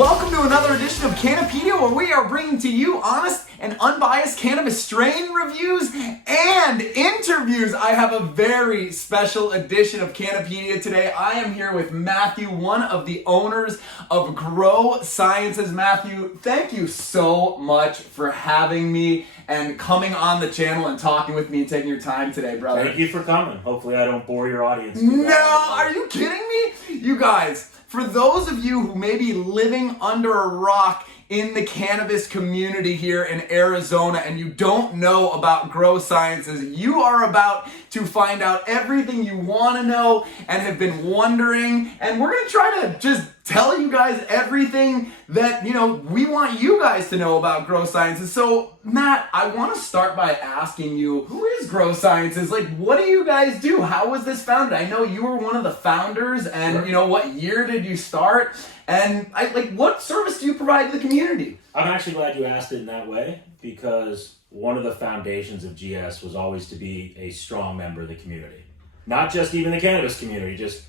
Welcome to another edition of Cannapedia, where we are bringing to you honest and unbiased cannabis strain reviews and interviews. I have a very special edition of Cannapedia today. I am here with Matthew, one of the owners of Grow Sciences. Matthew, thank you so much for having me and coming on the channel and talking with me and taking your time today, brother. Thank you for coming. Hopefully I don't bore your audience. No, are you kidding me? You guys, for those of you who may be living under a rock in the cannabis community here in Arizona and you don't know about Grow Sciences, you are about to find out everything you want to know and have been wondering. And we're going to try to just tell you guys everything that, we want you guys to know about Grow Sciences. So, Matt, I want to start by asking you, who is Grow Sciences? Like, what do you guys do? How was this founded? I know you were one of the founders, and, Sure. What year did you start? And, what service do you provide to the community? I'm actually glad you asked it in that way, because one of the foundations of GS was always to be a strong member of the community. Not just even the cannabis community, just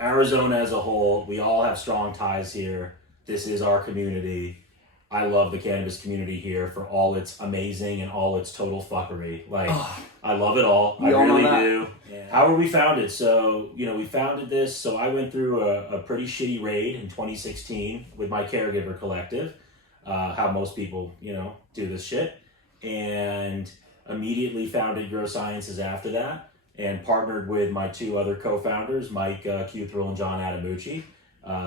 Arizona as a whole. We all have strong ties here. This is our community. I love the cannabis community here for all its amazing and all its total fuckery. I love it all. I really do. Yeah. How were we founded? So, we founded this. So I went through a pretty shitty raid in 2016 with my caregiver collective. How most people, do this shit. And immediately founded Grow Sciences after that. And partnered with my two other co-founders, Mike Cuthrell and John Adamucci,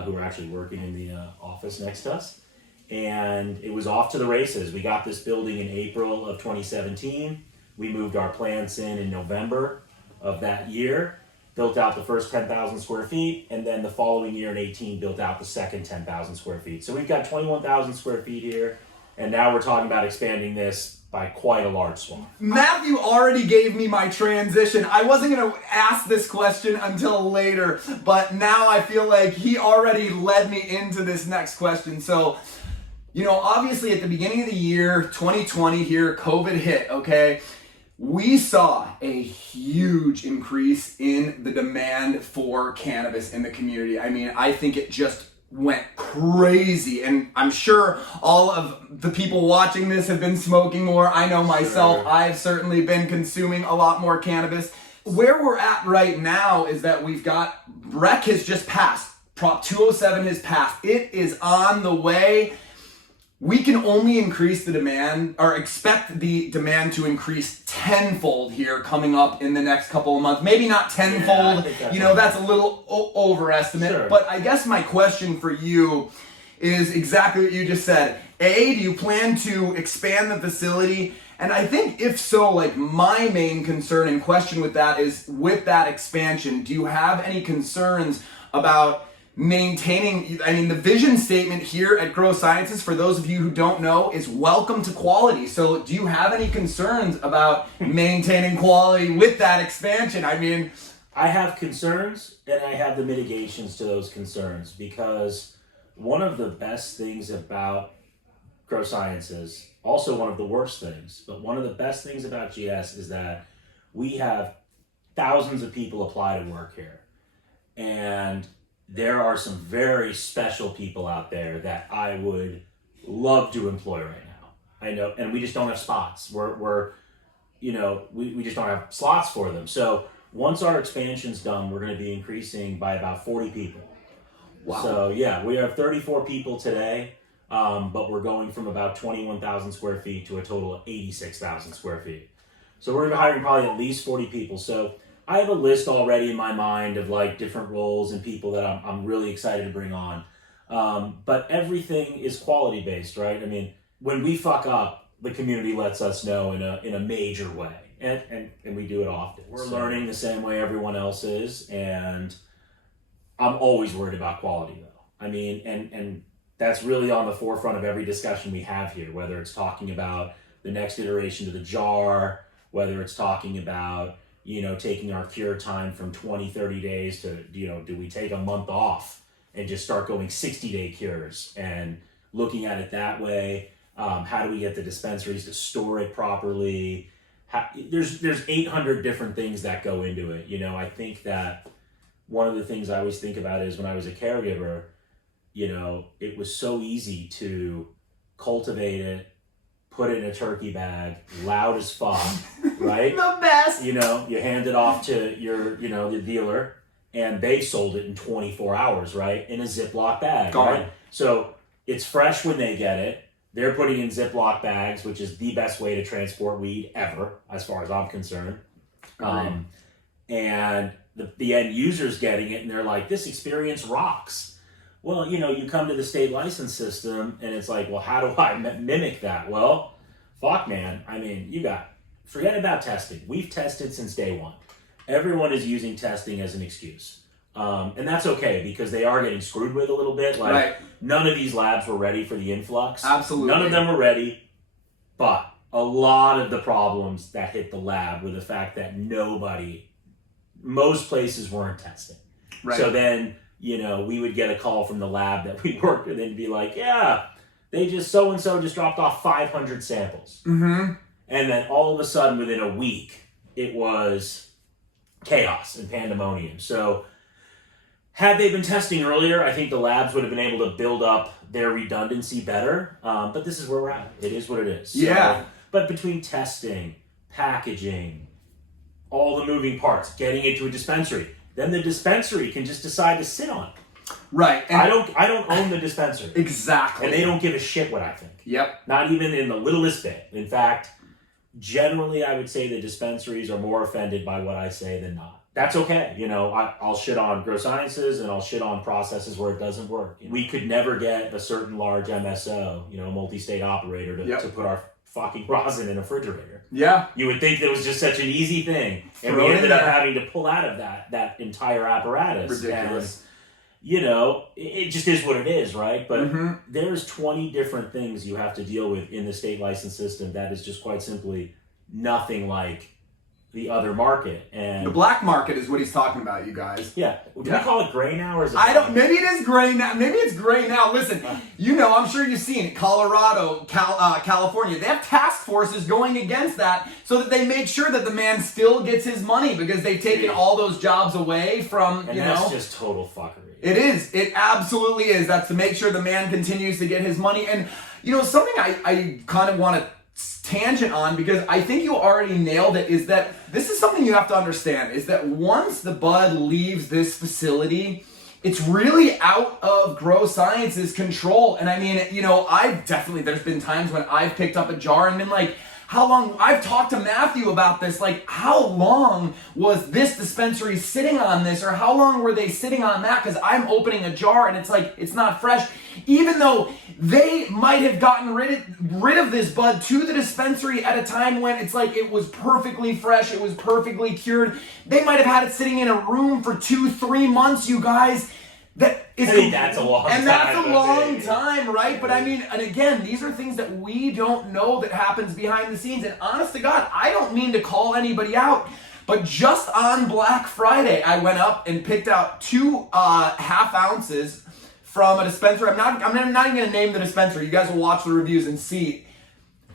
who are actually working in the office next to us. And it was off to the races. We got this building in April of 2017. We moved our plants in November of that year, built out the first 10,000 square feet, and then the following year in 18 built out the second 10,000 square feet. So we've got 21,000 square feet here, and now we're talking about expanding this by quite a large swath. Matthew already gave me my transition. I wasn't going to ask this question until later, but now I feel like he already led me into this next question. So, obviously at the beginning of the year, 2020 here, COVID hit, okay? We saw a huge increase in the demand for cannabis in the community. I mean, I think it just went crazy, and I'm sure all of the people watching this have been smoking more. I know myself, Sure. I've certainly been consuming a lot more cannabis. Where we're at right now is that we've got, REC has just passed, Prop 207 has passed, it is on the way. We can only increase the demand, or expect the demand to increase tenfold here coming up in the next couple of months. Maybe not tenfold, that's a little overestimate. Sure. But I guess my question for you is exactly what you just said. A, do you plan to expand the facility? And I think if so, my main concern and question with that is, with that expansion, do you have any concerns about maintaining, the vision statement here at Grow Sciences, for those of you who don't know, is welcome to quality. So do you have any concerns about maintaining quality with that expansion? I have concerns, and I have the mitigations to those concerns, because one of the best things about Grow Sciences, also one of the worst things, but one of the best things about GS is that we have thousands of people apply to work here. And there are some very special people out there that I would love to employ right now. I know, and we just don't have spots. We just don't have slots for them. So once our expansion's done, we're going to be increasing by about 40 people. Wow. So yeah, we have 34 people today, but we're going from about 21,000 square feet to a total of 86,000 square feet. So we're hiring probably at least 40 people. So I have a list already in my mind of different roles and people that I'm really excited to bring on. But everything is quality based, right? When we fuck up, the community lets us know in a major way, and we do it often. We're learning the same way everyone else is, and I'm always worried about quality though. And that's really on the forefront of every discussion we have here, whether it's talking about the next iteration to the jar, whether it's talking about taking our cure time from 20, 30 days to, do we take a month off and just start going 60-day cures, and looking at it that way. How do we get the dispensaries to store it properly? There's 800 different things that go into it. I think that one of the things I always think about is when I was a caregiver, it was so easy to cultivate it, put it in a turkey bag, loud as fuck, right? The best. You hand it off to your, the dealer, and they sold it in 24 hours, right? In a Ziploc bag, right? So it's fresh when they get it. They're putting in Ziploc bags, which is the best way to transport weed ever, as far as I'm concerned. And the end user's getting it, and they're like, this experience rocks. Well, you come to the state license system, and it's like, well, how do I mimic that? Well, fuck, man. I mean, forget about testing. We've tested since day one. Everyone is using testing as an excuse. And that's okay, because they are getting screwed with a little bit. None of these labs were ready for the influx. Absolutely. None of them were ready. But a lot of the problems that hit the lab were the fact that most places weren't testing. Right. So then, we would get a call from the lab that we worked with and be like, yeah, they just so-and-so just dropped off 500 samples. Mm-hmm. And then all of a sudden, within a week, it was chaos and pandemonium. So had they been testing earlier, I think the labs would have been able to build up their redundancy better. But this is where we're at. It is what it is. Yeah. But between testing, packaging, all the moving parts, getting it to a dispensary, then the dispensary can just decide to sit on it. Right. And I don't own the dispensary. Exactly. And they don't give a shit what I think. Yep. Not even in the littlest bit. In fact, generally I would say the dispensaries are more offended by what I say than not. That's okay. I'll shit on grow sciences, and I'll shit on processes where it doesn't work. We could never get a certain large MSO, a multi-state operator to put our fucking rosin in a refrigerator. Yeah. You would think that was just such an easy thing. And we ended up having to pull out of that entire apparatus. Ridiculous. And, it just is what it is, right? But there's 20 different things you have to deal with in the state license system that is just quite simply nothing like the other market. And the black market is what he's talking about, you guys. Yeah. Do we call it gray now, or is it? Maybe it is gray now. Maybe it's gray now. Listen, I'm sure you've seen it. Colorado, California. They have task forces going against that so that they make sure that the man still gets his money, because they've taken all those jobs away from, and that's just total fuckery. It is. It absolutely is. That's to make sure the man continues to get his money. And, something I kind of want to tangent on, because I think you already nailed it, is that this is something you have to understand, is that once the bud leaves this facility, it's really out of Grow Science's control. And I mean, there's been times when I've picked up a jar and been like, how long? I've talked to Matthew about this, like, how long was this dispensary sitting on this, or how long were they sitting on that? Because I'm opening a jar and it's like, it's not fresh. Even though they might have gotten rid of this bud to the dispensary at a time when it's like it was perfectly fresh, it was perfectly cured. They might have had it sitting in a room for 2-3 months, you guys. That's a long time. And that's a long time, right? But I mean, and again, these are things that we don't know that happens behind the scenes. And honest to God, I don't mean to call anybody out, but just on Black Friday, I went up and picked out 2 half ounces from a dispensary. I'm not even going to name the dispensary. You guys will watch the reviews and see.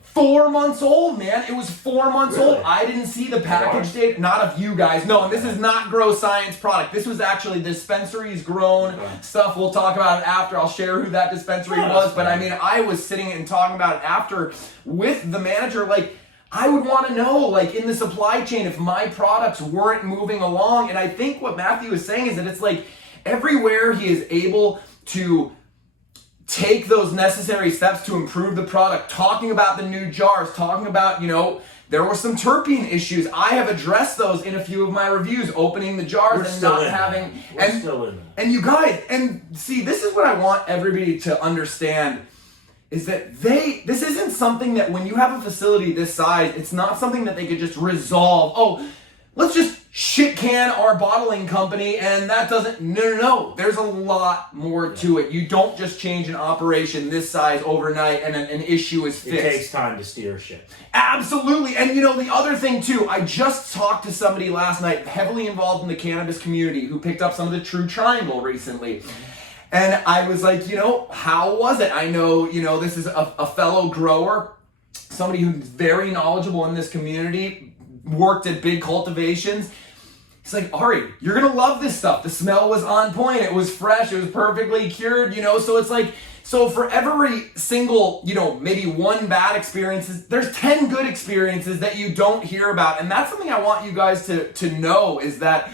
4 months old, man. It was 4 months old. I didn't see the package date. Not of you guys. No, and this is not Grow Science product. This was actually dispensaries grown stuff. We'll talk about it after. I'll share who that dispensary was. But I mean, I was sitting and talking about it after with the manager. Like, I would want to know, like, in the supply chain, if my products weren't moving along. And I think what Matthew is saying is that it's like everywhere he is able to take those necessary steps to improve the product, talking about the new jars, talking about, there were some terpene issues. I have addressed those in a few of my reviews, opening the jars and not having... We're still in that. And you guys, and see, this is what I want everybody to understand, is that this isn't something that when you have a facility this size, it's not something that they could just resolve. Oh, let's just shit can our bottling company and that doesn't... No. There's a lot more to it. You don't just change an operation this size overnight and an issue is fixed. It takes time to steer shit. Absolutely. And the other thing too, I just talked to somebody last night heavily involved in the cannabis community who picked up some of the True Triangle recently. And I was like, how was it? I know, this is a fellow grower, somebody who's very knowledgeable in this community, worked at big cultivations. He's like, Ari, you're gonna love this stuff. The smell was on point. It was fresh. It was perfectly cured, So it's like, so for every single, maybe one bad experiences, there's 10 good experiences that you don't hear about. And that's something I want you guys to know is that,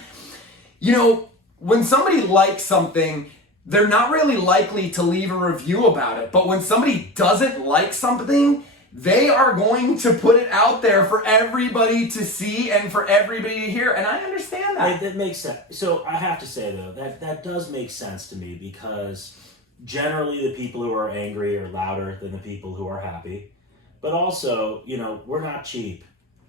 when somebody likes something, they're not really likely to leave a review about it. But when somebody doesn't like something, they are going to put it out there for everybody to see and for everybody to hear. And I understand that. That makes sense. So I have to say, though, that does make sense to me because generally the people who are angry are louder than the people who are happy. But also, we're not cheap.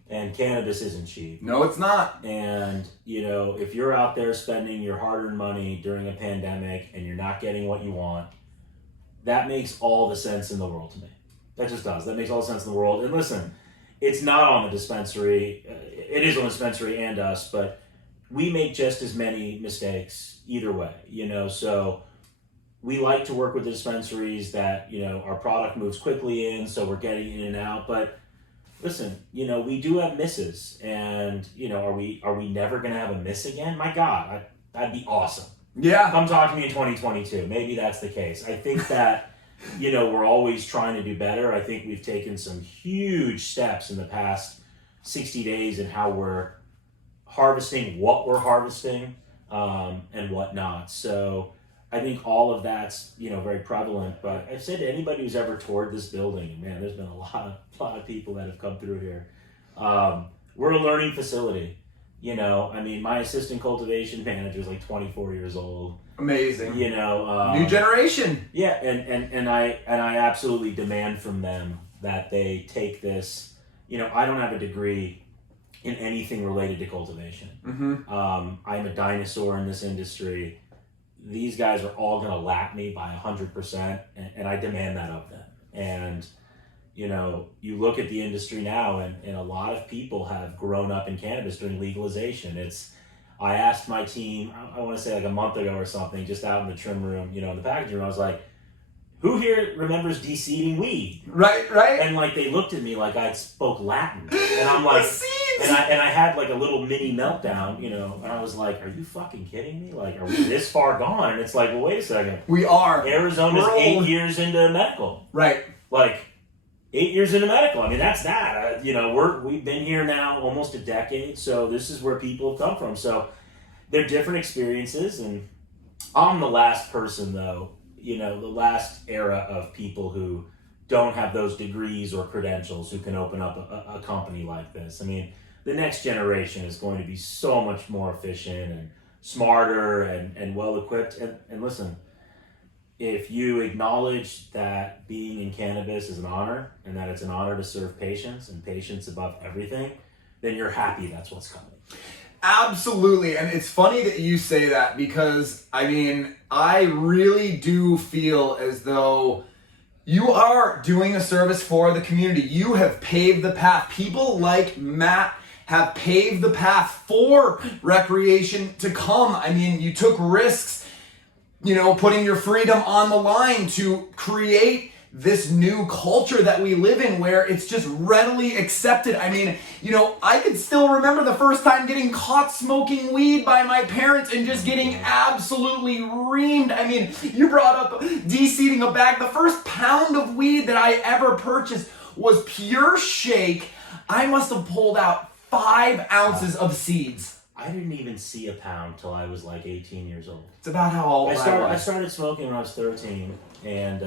And cannabis isn't cheap. No, it's not. And, if you're out there spending your hard-earned money during a pandemic and you're not getting what you want, that makes all the sense in the world to me. That just does. That makes all the sense in the world. And listen, it's not on the dispensary. It is on the dispensary and us, but we make just as many mistakes either way, So we like to work with the dispensaries that, our product moves quickly in, so we're getting in and out. But listen, we do have misses. And, are we never going to have a miss again? My God, that'd be awesome. Yeah. Come talk to me in 2022. Maybe that's the case. I think that... we're always trying to do better. I think we've taken some huge steps in the past 60 days in how we're harvesting, what we're harvesting, and whatnot. So I think all of that's, very prevalent. But I've said to anybody who's ever toured this building, man, there's been a lot of people that have come through here. We're a learning facility. My assistant cultivation manager is like 24 years old. Amazing. New generation. Yeah, and I absolutely demand from them that they take this. I don't have a degree in anything related to cultivation. Mm-hmm. I'm a dinosaur in this industry. These guys are all going to lap me by 100%, and I demand that of them. And you look at the industry now, and a lot of people have grown up in cannabis during legalization. I asked my team, I want to say like a month ago or something, just out in the trim room, in the packaging room, I was like, who here remembers de-seeding weed? Right. And like they looked at me like I spoke Latin. And I'm like, seeds! and I had like a little mini meltdown, and I was like, are you fucking kidding me? Like, are we this far gone? And it's like, well, wait a second. We are. Arizona's 8 years into medical. Right. Like, 8 years into medical. I mean, that's that. We've been here now almost a decade, so this is where people have come from. So they're different experiences, and I'm the last person, though, the last era of people who don't have those degrees or credentials who can open up a company like this. I mean, the next generation is going to be so much more efficient and smarter and well-equipped. And listen, if you acknowledge that being in cannabis is an honor and that it's an honor to serve patients and patients above everything, then you're happy that's what's coming. Absolutely. And it's funny that you say that because, I really do feel as though you are doing a service for the community. You have paved the path. People like Matt have paved the path for recreation to come. You took risks, putting your freedom on the line to create this new culture that we live in where it's just readily accepted. I could still remember the first time getting caught smoking weed by my parents and just getting absolutely reamed. You brought up de-seeding a bag. The first pound of weed that I ever purchased was pure shake. I must have pulled out 5 ounces of seeds. I didn't even see a pound till I was like 18 years old. It's about how old I was. I started smoking when I was 13, and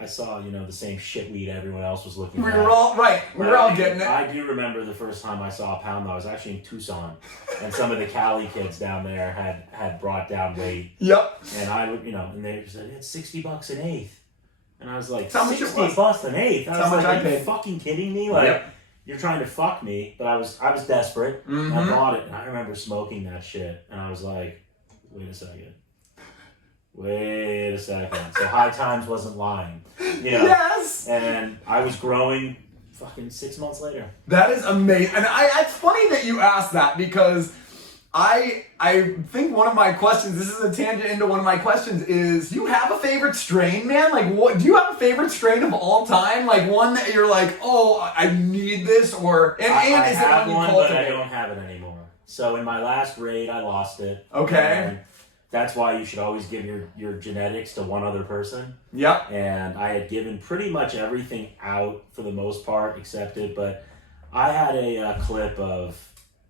I saw, the same shit weed everyone else was looking at. We were all getting it. I do remember the first time I saw a pound, though. I was actually in Tucson, and some of the Cali kids down there had brought down weight. Yep. And I would, and they said, it's $60 an eighth. And I was like, $60 an eighth? I was like, are you fucking kidding me? Like, yep. You're trying to fuck me, but I was desperate. Mm-hmm. I bought it, and I remember smoking that shit, and I was like, wait a second. So High Times wasn't lying. Yes! And I was growing fucking 6 months later. That is amazing. And it's funny that you asked that because I think one of my questions, this is a tangent into one of my questions, is do you have a favorite strain, man? Like, what do you have a favorite strain of all time? Like one that you're like, oh, I need this, or I have one, but I don't have it anymore. So in my last raid, I lost it. Okay. And that's why you should always give your genetics to one other person. Yep. And I had given pretty much everything out for the most part, accepted. But I had a clip of,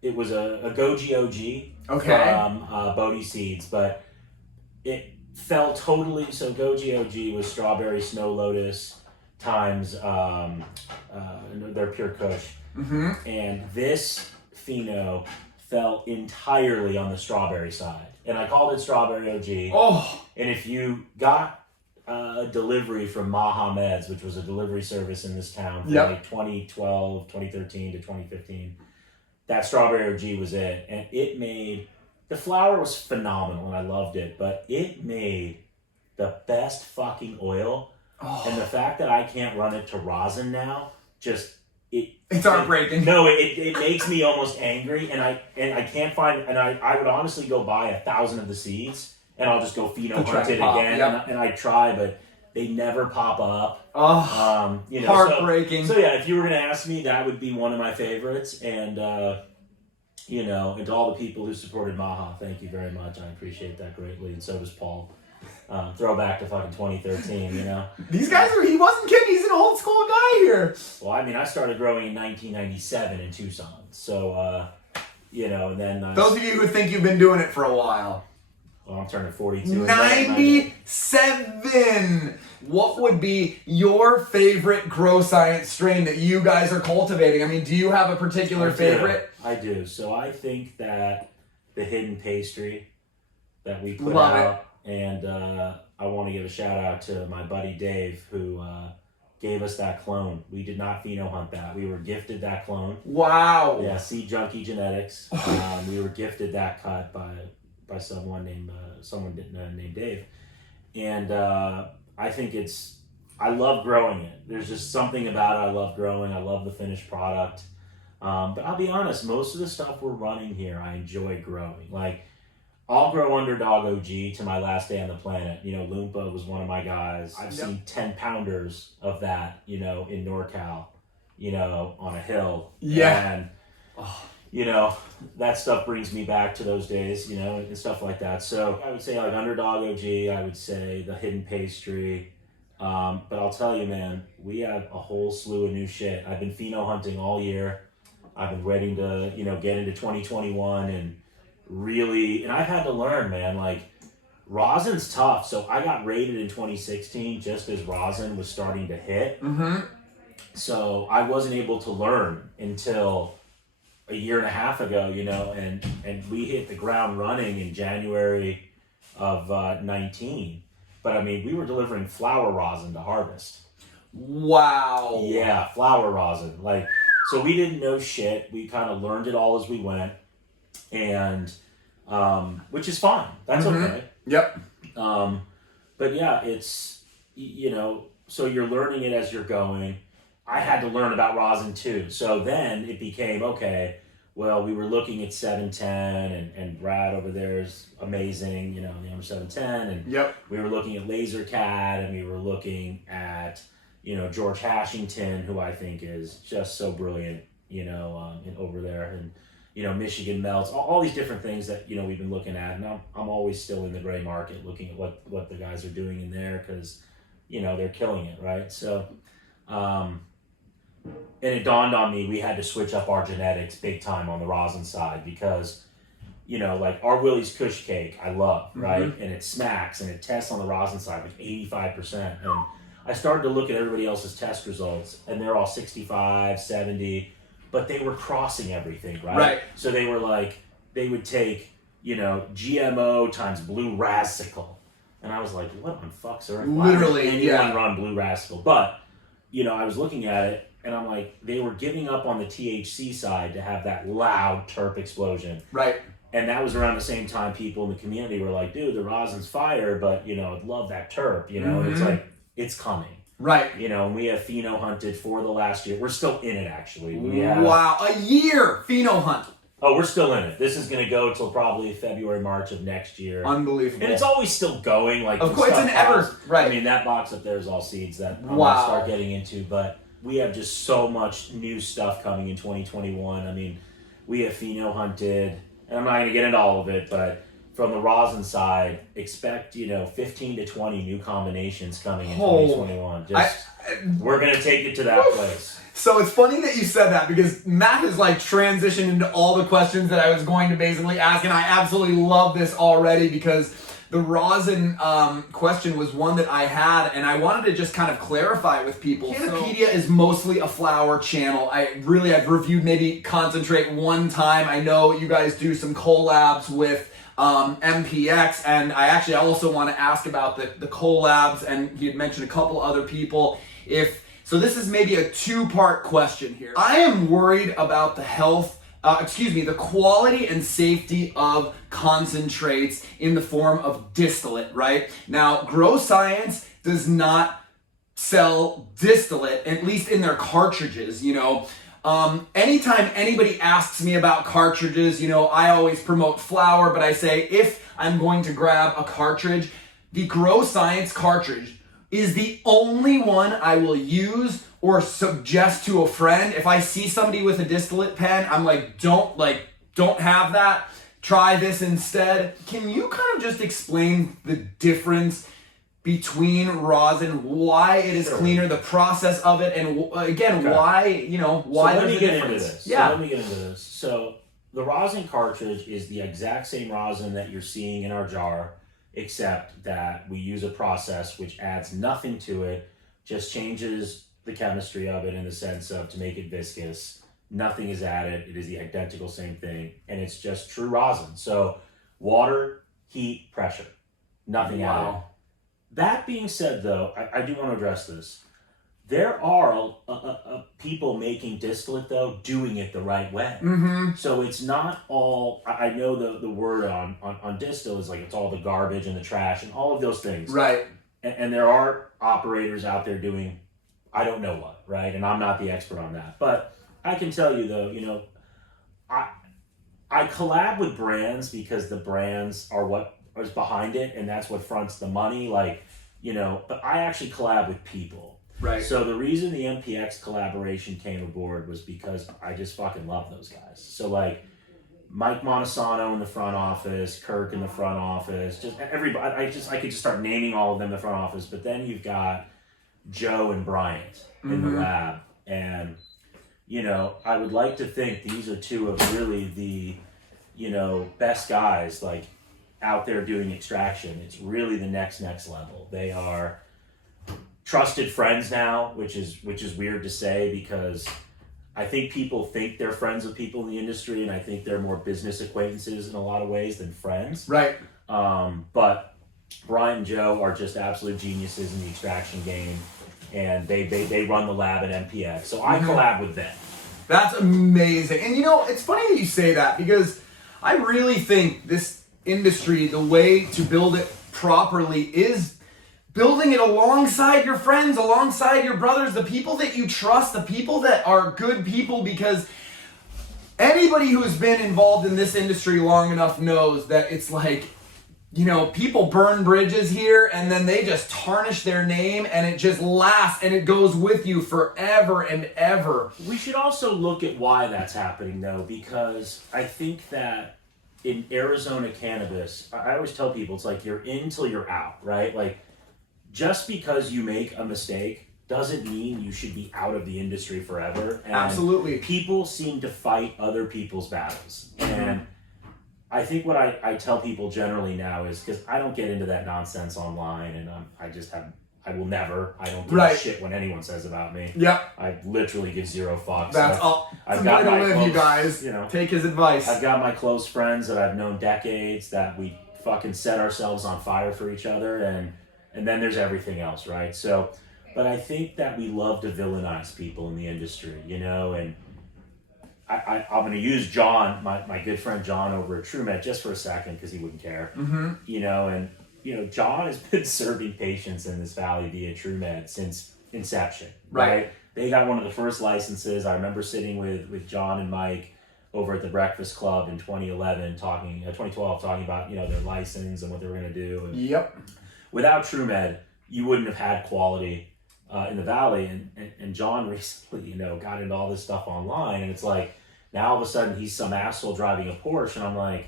it was a Goji OG from Bodhi Seeds, but it fell totally. So Goji OG was strawberry snow lotus times their pure kush. Mm-hmm. And this pheno fell entirely on the strawberry side. And I called it Strawberry OG. Oh. And if you got a delivery from Mohammed's, which was a delivery service in this town from like 2012, 2013 to 2015, that Strawberry OG was it. And it made, the flower was phenomenal and I loved it, but it made the best fucking oil. Oh. And the fact that I can't run it to rosin now, just, it's heartbreaking. It makes me almost angry, and I can't find. And I would honestly go buy 1,000 of the seeds, and I'll just go pheno hunt it again, and I try, but they never pop up. Oh, heartbreaking. So yeah, if you were gonna ask me, that would be one of my favorites, and and to all the people who supported Maha, thank you very much. I appreciate that greatly, and so does Paul. Throwback to fucking 2013, These guys he wasn't kidding, he's an old school guy here. Well, I mean, I started growing in 1997 in Tucson. So, and then... Those of you who think you've been doing it for a while. Well, I'm turning 42. 97! What would be your favorite grow science strain that you guys are cultivating? I mean, do you have a particular favorite? I do. So I think that the hidden pastry that we put Love out... And I want to give a shout out to my buddy Dave, who gave us that clone. We did not pheno hunt that. We were gifted that clone. Wow. Yeah, Seed Junkie Genetics. We were gifted that cut by someone named Dave. And I think I love growing it. There's just something about it I love growing. I love the finished product. But I'll be honest, most of the stuff we're running here, I enjoy growing. Like, I'll grow Underdog OG to my last day on the planet. Loompa was one of my guys. I've seen 10 pounders of that, in NorCal, on a hill. Yeah. And, that stuff brings me back to those days, and stuff like that. So I would say like Underdog OG, I would say the hidden pastry. But I'll tell you, man, we have a whole slew of new shit. I've been pheno hunting all year. I've been waiting to, get into 2021 and really, and I've had to learn, man, like rosin's tough. So I got raided in 2016 just as rosin was starting to hit. Mm-hmm. So I wasn't able to learn until a year and a half ago, and we hit the ground running in January of 19. But I mean, we were delivering flower rosin to harvest. Wow. Yeah, flower rosin. Like, so we didn't know shit. We kind of learned it all as we went. And which is fine. That's okay. Yep. But yeah, it's so you're learning it as you're going. I had to learn about rosin too. So then it became okay. Well, we were looking at 710 and Brad over there is amazing, the number 710, and we were looking at Laser Cat, and we were looking at George Hashington, who I think is just so brilliant, over there, and Michigan Melts, all these different things that, we've been looking at. And I'm always still in the gray market looking at what the guys are doing in there because, they're killing it, right? So, and it dawned on me we had to switch up our genetics big time on the rosin side because, like our Willie's Kush Cake, I love, right? Mm-hmm. And it smacks and it tests on the rosin side like 85%. And I started to look at everybody else's test results and they're all 65, 70, but they were crossing everything, right? Right. So they were like, they would take, GMO times blue rassicle. And I was like, what on fuck's earth? Literally, why would anyone run blue rassicle? But, I was looking at it and I'm like, they were giving up on the THC side to have that loud terp explosion. Right. And that was around the same time people in the community were like, dude, the rosin's fire, but, I'd love that terp, Mm-hmm. And it's like, it's coming. Right. And we have pheno hunted for the last year. We're still in it, actually. Wow, a year pheno hunt. Oh, we're still in it. This is going to go till probably February, March of next year. Unbelievable. And it's always still going. Like, of course, it's an ever. Right. I mean, that box up there is all seeds that I'm going to start getting into. But we have just so much new stuff coming in 2021. I mean, we have pheno hunted and I'm not going to get into all of it, but from the rosin side, expect 15 to 20 new combinations coming in 2021. We're going to take it to that place. So it's funny that you said that, because Matt has like transitioned into all the questions that I was going to basically ask, and I absolutely love this already, because the rosin question was one that I had, and I wanted to just kind of clarify with people. Cannapedia is mostly a flower channel. I've reviewed maybe concentrate one time. I know you guys do some collabs with MPX, and I also want to ask about the collabs, and he had mentioned a couple other people. So this is maybe a two-part question here. I am worried about the the quality and safety of concentrates in the form of distillate, right? Now, Grow Science does not sell distillate, at least in their cartridges, Anytime anybody asks me about cartridges, I always promote flower, but I say if I'm going to grab a cartridge, the Grow Science cartridge is the only one I will use or suggest to a friend. If I see somebody with a distillate pen, I'm like, don't have that. Try this instead. Can you kind of just explain the difference between rosin, why it is cleaner, the process of it, and again, why let me get into this. Yeah. So let me get into this. So the rosin cartridge is the exact same rosin that you're seeing in our jar, except that we use a process which adds nothing to it, just changes the chemistry of it in the sense of to make it viscous. Nothing is added. It is the identical same thing, and it's just true rosin. So water, heat, pressure, nothing added. That being said, though, I do want to address this. There are people making distillate, though, doing it the right way. Mm-hmm. So it's not all, I know the word on distill is like it's all the garbage and the trash and all of those things. Right. And there are operators out there doing, I don't know what, right? And I'm not the expert on that. But I can tell you, though, I collab with brands because the brands are what is behind it, and that's what fronts the money, but I actually collab with people. Right. So the reason the MPX collaboration came aboard was because I just fucking love those guys. So Mike Montesano in the front office, Kirk in the front office, just everybody. I could just start naming all of them in the front office, but then you've got Joe and Bryant in the lab, and I would like to think these are two of really the best guys out there doing extraction. It's really the next level. They are trusted friends now, which is weird to say, because I think people think they're friends with people in the industry, and I think they're more business acquaintances in a lot of ways than friends. Right. But Brian and Joe are just absolute geniuses in the extraction game, and they run the lab at MPX. So I collab with them. That's amazing. And it's funny that you say that, because I really think this industry, the way to build it properly is building it alongside your friends, alongside your brothers, the people that you trust, the people that are good people, because anybody who's been involved in this industry long enough knows that it's people burn bridges here, and then they just tarnish their name, and it just lasts, and it goes with you forever and ever. We should also look at why that's happening, though, because I think that in Arizona cannabis, I always tell people, it's like you're in till you're out, right? Just because you make a mistake doesn't mean you should be out of the industry forever. And absolutely. People seem to fight other people's battles. And I think what I tell people generally now is, because I don't get into that nonsense online, and I will never. I don't give a shit when anyone says about me. Yeah. I literally give zero fucks. That's all. I've got my close, you guys. Take his advice. I've got my close friends that I've known decades, that we fucking set ourselves on fire for each other, and then there's everything else, right? So, but I think that we love to villainize people in the industry, and I'm going to use John, my good friend John over at TrueMed, just for a second, because he wouldn't care. And John has been serving patients in this valley via TrueMed since inception. Right? They got one of the first licenses. I remember sitting with John and Mike over at the Breakfast Club in 2012, talking about their license and what they were going to do. And without TrueMed, you wouldn't have had quality in the valley. And John recently, got into all this stuff online, and it's like, Now all of a sudden he's some asshole driving a Porsche, and I'm like,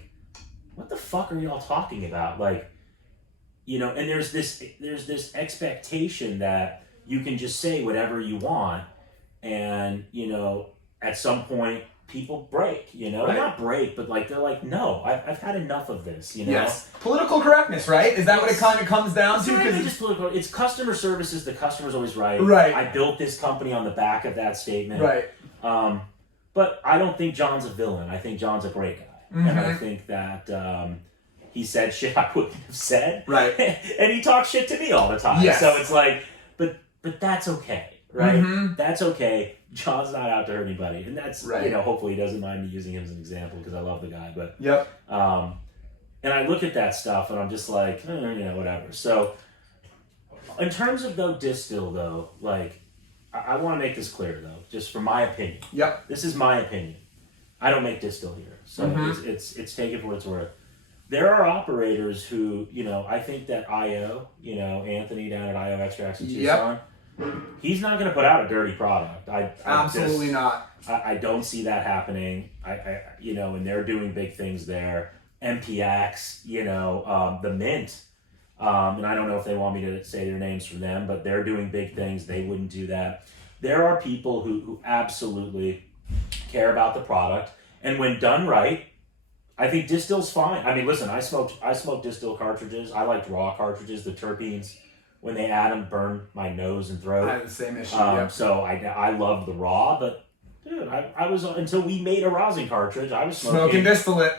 what the fuck are y'all talking about? Like, you know, and there's this expectation that you can just say whatever you want, and, you know, at some point people break, you know, Right. not break, but like, they're like, no, I've had enough of this, you know? Yes. Political correctness, right? Is that what it kind of comes down It's to? not even Because just political. It's customer services. The customer's always right. Right. I built this company on the back of that statement. right. But I don't think John's a villain. I think John's a great guy. And I think that he said shit I wouldn't have said. Right. And he talks shit to me all the time. Yes. So it's like, but that's okay, right? Mhm. That's okay. John's not out to hurt anybody. And that's, Right. you know, hopefully he doesn't mind me using him as an example because I love the guy. But Yep. and I look at that stuff and I'm just like, you know, whatever. So in terms of though distill though, like I want to make this clear though, just from my opinion. Yep. This is my opinion. I don't make distill here, so Mhm. it's take it for what it's worth. There are operators who, you know, I think that IO, you know, Anthony down at IO Extracts in Tucson, he's not going to put out a dirty product. Absolutely not. I don't see that happening. I you know, and they're doing big things there. MPX, you know, the Mint, and I don't know if they want me to say their names for them, but they're doing big things. They wouldn't do that. There are people who absolutely care about the product, and when done right, I think distill's fine. I mean, listen, I smoked distill cartridges. I liked raw cartridges. The terpenes, when they add them, burn my nose and throat. I have the same issue. So I loved the raw, but dude, I was, until we made a rosin cartridge, I was Smoking distillate.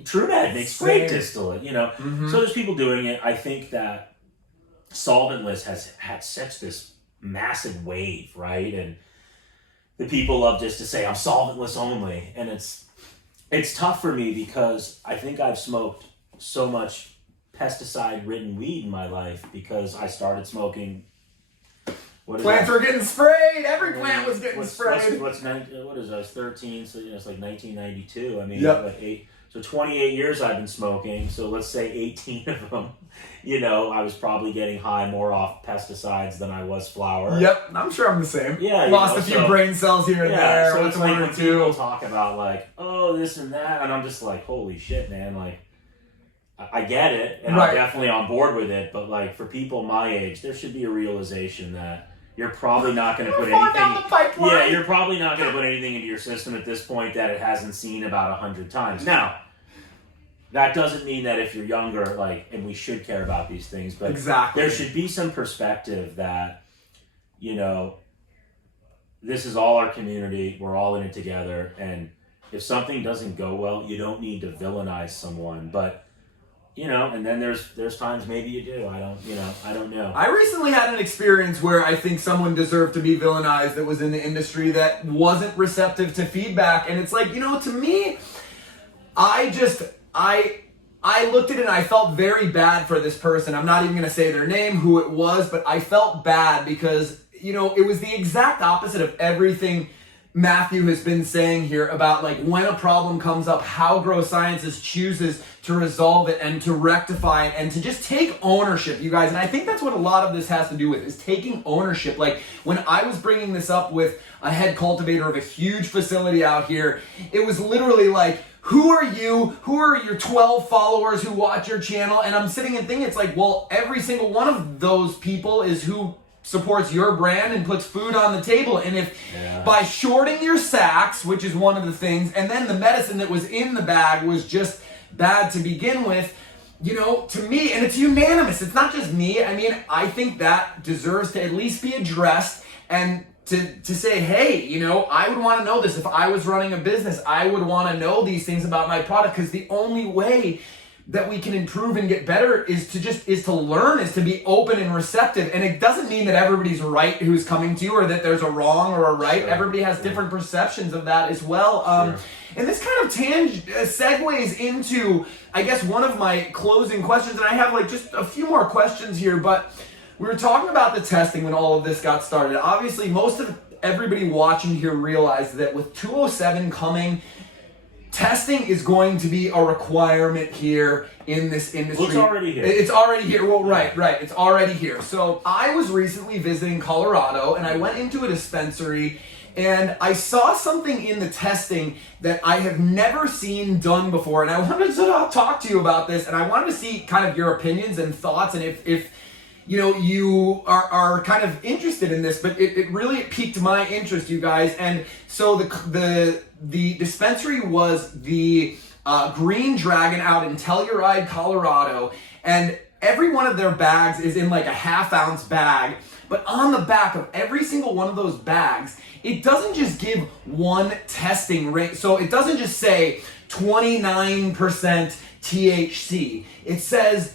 TrueMed makes great distillate, you know. Mhm. So there's people doing it. I think that solventless has had such this massive wave, right? And the people love just to say I'm solventless only, and it's tough for me because I think I've smoked so much pesticide-ridden weed in my life because I started smoking. Plants were getting sprayed. Every plant was getting sprayed. What is I was 13, so you know, it's like 1992. I mean, Yep. like 28 years I've been smoking. So let's say 18 of them, you know, I was probably getting high more off pesticides than I was flower. Yep, I'm sure I'm the same. Yeah, Lost know, a few brain cells here and there. So Went it's to like one or when people two. talk about like, oh, this and that, and I'm just like, holy shit, man, like. I get it, and Right. I'm definitely on board with it, but like for people my age, there should be a realization that you're probably not going to put Far down anything. the pipeline. Yeah, you're probably not going to put anything into your system at this point that it hasn't seen about 100 times. Now, that doesn't mean that if you're younger, like, and we should care about these things, but Exactly. there should be some perspective that, you know, this is all our community. We're all in it together, and if something doesn't go well, you don't need to villainize someone, but. You know, and then there's times maybe you do. I don't know. I recently had an experience where I think someone deserved to be villainized that was in the industry that wasn't receptive to feedback. And it's like, you know, to me, I looked at it and I felt very bad for this person. I'm not even going to say their name, who it was, but I felt bad because, you know, it was the exact opposite of everything Matthew has been saying here about like when a problem comes up, how Grow Sciences chooses to resolve it and to rectify it and to just take ownership, you guys. And I think that's what a lot of this has to do with, is taking ownership. Like when I was bringing this up with a head cultivator of a huge facility out here, it was literally like, who are you? Who are your 12 followers who watch your channel? And I'm sitting and thinking, it's like, well, every single one of those people is who supports your brand and puts food on the table. And if by shorting your sacks, which is one of the things, and then the medicine that was in the bag was just bad to begin with, you know, to me, and it's unanimous, it's not just me, I mean, I think that deserves to at least be addressed and to say, hey, you know, I would want to know this. If I was running a business, I would want to know these things about my product, because the only way that we can improve and get better is to learn, is to be open and receptive. And it doesn't mean that everybody's right who's coming to you, or that there's a wrong or a right. Sure. Everybody has different perceptions of that as well. Sure. And this kind of segues into, I guess, one of my closing questions. And I have like just a few more questions here, but we were talking about the testing when all of this got started. Obviously, most of everybody watching here realized that with 207 coming testing is going to be a requirement here in this industry. Well, it's already here. It's already here. Well, right. It's already here. So I was recently visiting Colorado, and I went into a dispensary, and I saw something in the testing that I have never seen done before, and I wanted to talk to you about this, and I wanted to see kind of your opinions and thoughts, and if you know, you are kind of interested in this, but it really piqued my interest, you guys. And so the dispensary was the Green Dragon out in Telluride, Colorado, and every one of their bags is in like a half-ounce bag. But on the back of every single one of those bags, it doesn't just give one testing rate. So it doesn't just say 29% THC. It says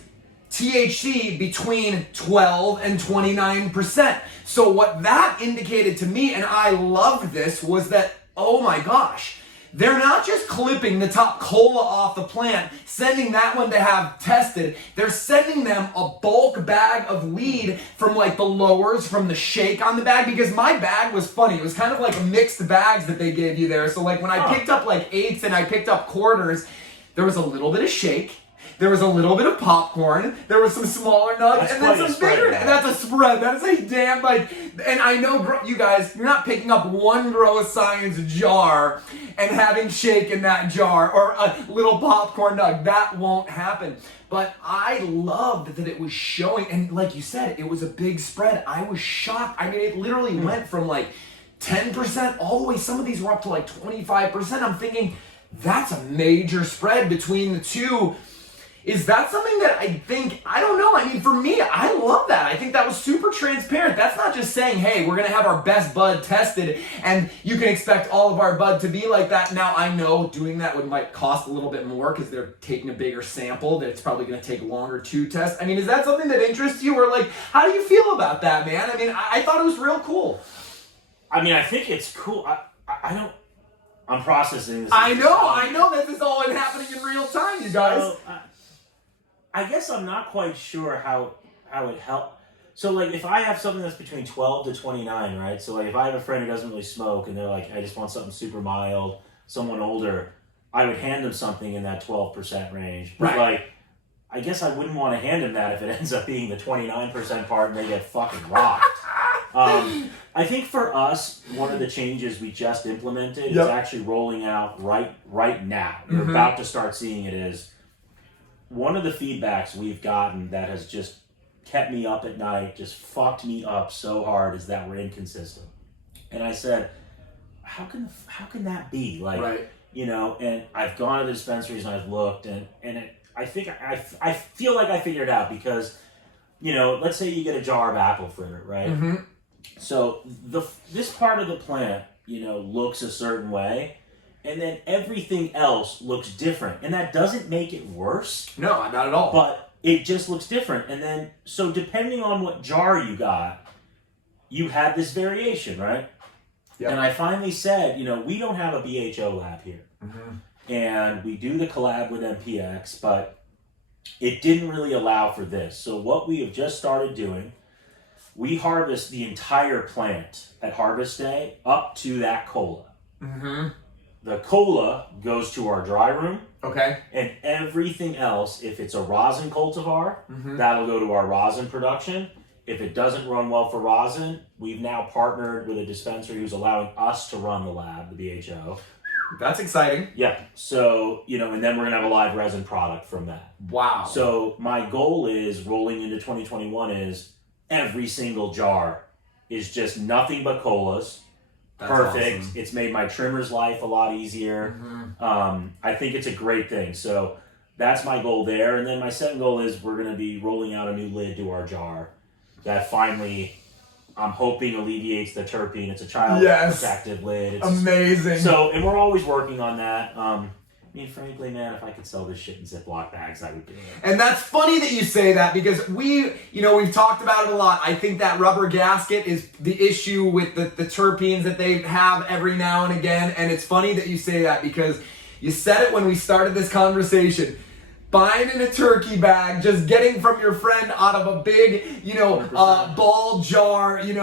THC between 12 and 29%. So what that indicated to me, and I loved this, was that, oh my gosh, they're not just clipping the top cola off the plant, sending that one to have tested. They're sending them a bulk bag of weed from like the lowers, from the shake on the bag, because my bag was funny. It was kind of like mixed bags that they gave you there. So like when I picked up like eighths and I picked up quarters, there was a little bit of shake. There was a little bit of popcorn. There was some smaller nugs, and then some bigger. That's a spread. That's a damn like. And I know you guys, you're not picking up one Grow Science jar and having shake in that jar or a little popcorn nug. That won't happen. But I loved that it was showing, and like you said, it was a big spread. I was shocked. I mean, it literally went from like 10% all the way. Some of these were up to like 25%. I'm thinking that's a major spread between the two. Is that something that I don't know. I mean, for me, I love that. I think that was super transparent. That's not just saying, hey, we're going to have our best bud tested and you can expect all of our bud to be like that. Now, I know doing that might cost a little bit more because they're taking a bigger sample, that it's probably going to take longer to test. I mean, is that something that interests you, or like, how do you feel about that, man? I mean, I thought it was real cool. I mean, I think it's cool. I'm processing this. I know that this is all happening in real time, you guys. So, I guess I'm not quite sure how it helps. So, like, if I have something that's between 12 to 29, right? So, like, if I have a friend who doesn't really smoke and they're like, I just want something super mild, someone older, I would hand them something in that 12% range. But, like, I guess I wouldn't want to hand them that if it ends up being the 29% part and they get fucking rocked. I think for us, one of the changes we just implemented is actually rolling out right now. You're about to start seeing it is one of the feedbacks we've gotten that has just kept me up at night, just fucked me up so hard, is that we're inconsistent. And I said, how can that be? Like, you know, and I've gone to the dispensaries and I've looked and I think I feel like I figured it out because, you know, let's say you get a jar of apple fritter, right? Mm-hmm. So this part of the plant, you know, looks a certain way, and then everything else looks different. And that doesn't make it worse. No, not at all. But it just looks different. And then, so depending on what jar you got, you had this variation, right? Yep. And I finally said, you know, we don't have a BHO lab here. Mm-hmm. And we do the collab with MPX, but it didn't really allow for this. So what we have just started doing, we harvest the entire plant at harvest day up to that cola. Mm-hmm. The cola goes to our dry room. Okay. And everything else, if it's a rosin cultivar, that'll go to our rosin production. If it doesn't run well for rosin, we've now partnered with a dispensary who's allowing us to run the lab, the BHO. That's exciting. Yeah. So, you know, and then we're going to have a live resin product from that. Wow. So my goal is, rolling into 2021, is every single jar is just nothing but colas. That's perfect. Awesome. It's made my trimmer's life a lot easier. Mm-hmm. I think it's a great thing. So that's my goal there. And then my second goal is we're going to be rolling out a new lid to our jar that finally, I'm hoping, alleviates the terpene. It's a child protective lid. It's amazing. So, and we're always working on that. I mean, frankly, man, if I could sell this shit in Ziploc bags, I would do it. And that's funny that you say that, because we've talked about it a lot. I think that rubber gasket is the issue with the terpenes that they have every now and again. And it's funny that you say that, because you said it when we started this conversation. buying in a turkey bag, just getting from your friend out of a big, ball jar, the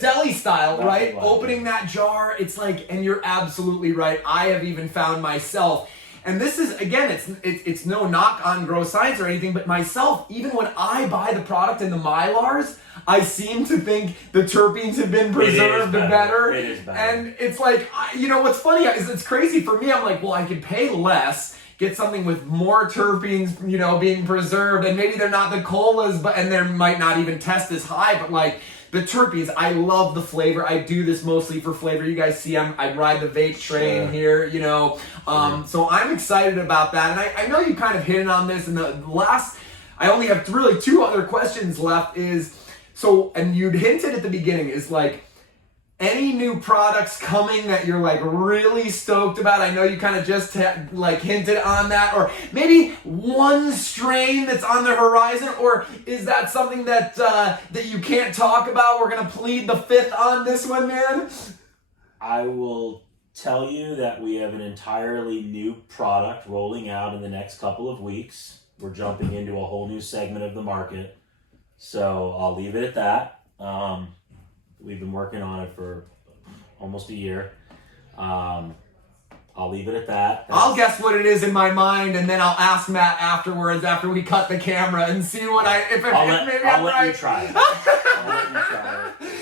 deli style, Nothing right? like Opening that jar, it's like, and you're absolutely right. I have even found myself, and this is, again, it's no knock on grow science or anything, but myself, even when I buy the product in the Mylars, I seem to think the terpenes have been preserved better. It is better. And it's like, what's funny is it's crazy for me. I'm like, well, I could pay less, get something with more terpenes, being preserved, and maybe they're not the colas, and they might not even test as high, but like the terpenes, I love the flavor. I do this mostly for flavor. You guys see, I ride the vape train here, so I'm excited about that. And I know you kind of hit on this, and the last, I only have really 2 other questions left is, and you'd hinted at the beginning, is like, any new products coming that you're like really stoked about? I know you kind of just hinted on that, or maybe one strain that's on the horizon, or is that something that that you can't talk about? We're gonna plead the fifth on this one, man. I will tell you that we have an entirely new product rolling out in the next couple of weeks. We're jumping into a whole new segment of the market, so I'll leave it at that. We've been working on it for almost a year. I'll leave it at that. I'll guess what it is in my mind, and then I'll ask Matt afterwards after we cut the camera and see what I'll let you try it.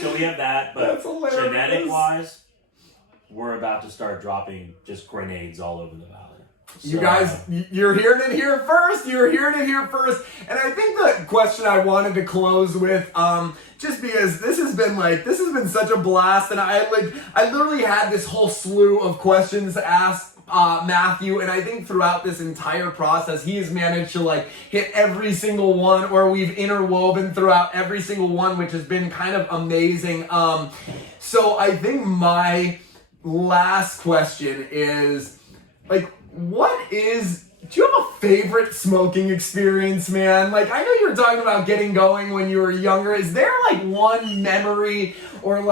So we have that, but genetic-wise, we're about to start dropping just grenades all over the valley. You guys, you're hearing it here first. You're hearing it here first. And I think the question I wanted to close with, just because this has been such a blast, and I literally had this whole slew of questions to ask Matthew, and I think throughout this entire process, he has managed to hit every single one, or we've interwoven throughout every single one, which has been kind of amazing. So I think my last question is, do you have a favorite smoking experience, man? I know you were talking about getting going when you were younger. Is there one memory or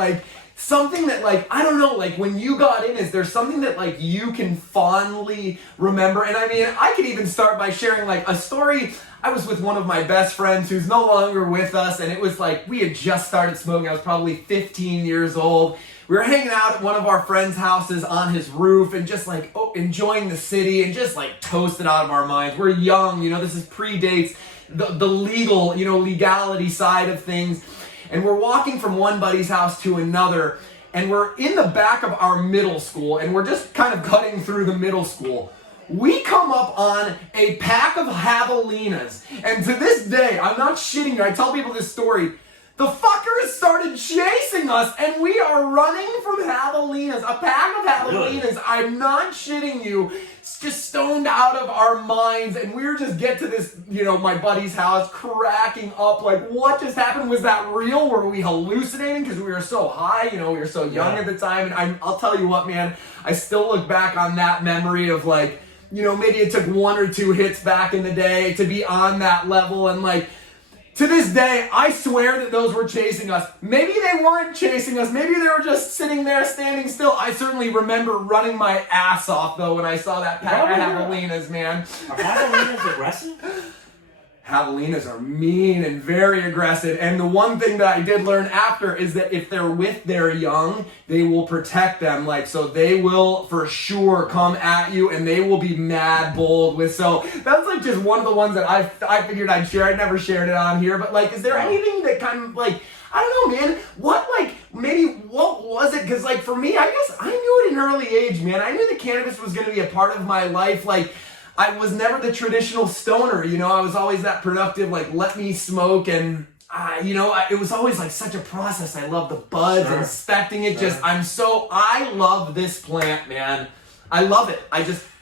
something that I don't know, when you got in, is there something that you can fondly remember? And I mean, I could even start by sharing a story. I was with one of my best friends who's no longer with us, and it was we had just started smoking. I was probably 15 years old. We were hanging out at one of our friends' houses on his roof and just enjoying the city and just toasted out of our minds. We're young, this is predates the legal, legality side of things. And we're walking from one buddy's house to another, and we're in the back of our middle school, and we're just kind of cutting through the middle school. We come up on a pack of javelinas, and to this day, I'm not shitting you, I tell people this story, the fuckers started chasing us, and we are running from javelinas, a pack of javelinas. Really? I'm not shitting you. It's just stoned out of our minds, and we were just get to this, my buddy's house, cracking up, what just happened? Was that real? Were we hallucinating because we were so high? We were so young at the time, and I'll tell you what, man, I still look back on that memory of maybe it took 1 or 2 hits back in the day to be on that level, and to this day, I swear that those were chasing us. Maybe they weren't chasing us. Maybe they were just sitting there standing still. I certainly remember running my ass off, though, when I saw that pack of javelinas, man. Are javelinas aggressive? Javelinas are mean and very aggressive. And the one thing that I did learn after is that if they're with their young, they will protect them. So they will for sure come at you, and they will be mad bold with. So that's just one of the ones that I figured I'd share. I never shared it on here, but is there anything that kind of I don't know, man. What was it? Because for me, I guess I knew it at an early age, man. I knew that cannabis was going to be a part of my life. I was never the traditional stoner, I was always that productive, let me smoke, and, it was always such a process. I love the buds, inspecting it, I love this plant, man. I love it.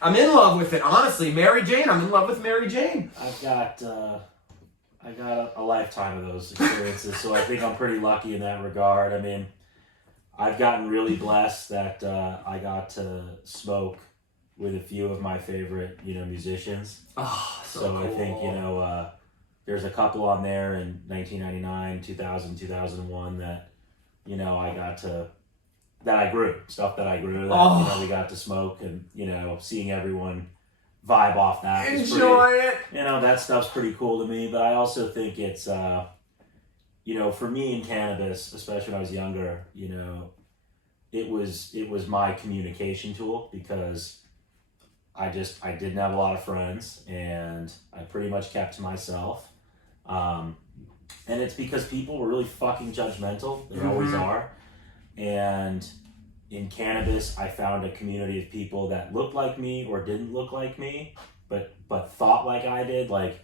I'm in love with it, honestly. Mary Jane, I'm in love with Mary Jane. I got a lifetime of those experiences, so I think I'm pretty lucky in that regard. I mean, I've gotten really blessed that I got to smoke with a few of my favorite, musicians. Oh, so cool. I think, there's a couple on there in 1999, 2000, 2001 that, that I grew. Stuff that I grew that, we got to smoke, and, seeing everyone vibe off that. Enjoy it. You know, that stuff's pretty cool to me. But I also think it's, you know, for me in cannabis, especially when I was younger, you know, it was my communication tool because I didn't have a lot of friends and I pretty much kept to myself. And it's because people were really fucking judgmental. They always are. And in cannabis, I found a community of people that looked like me or didn't look like me, but thought like I did. Like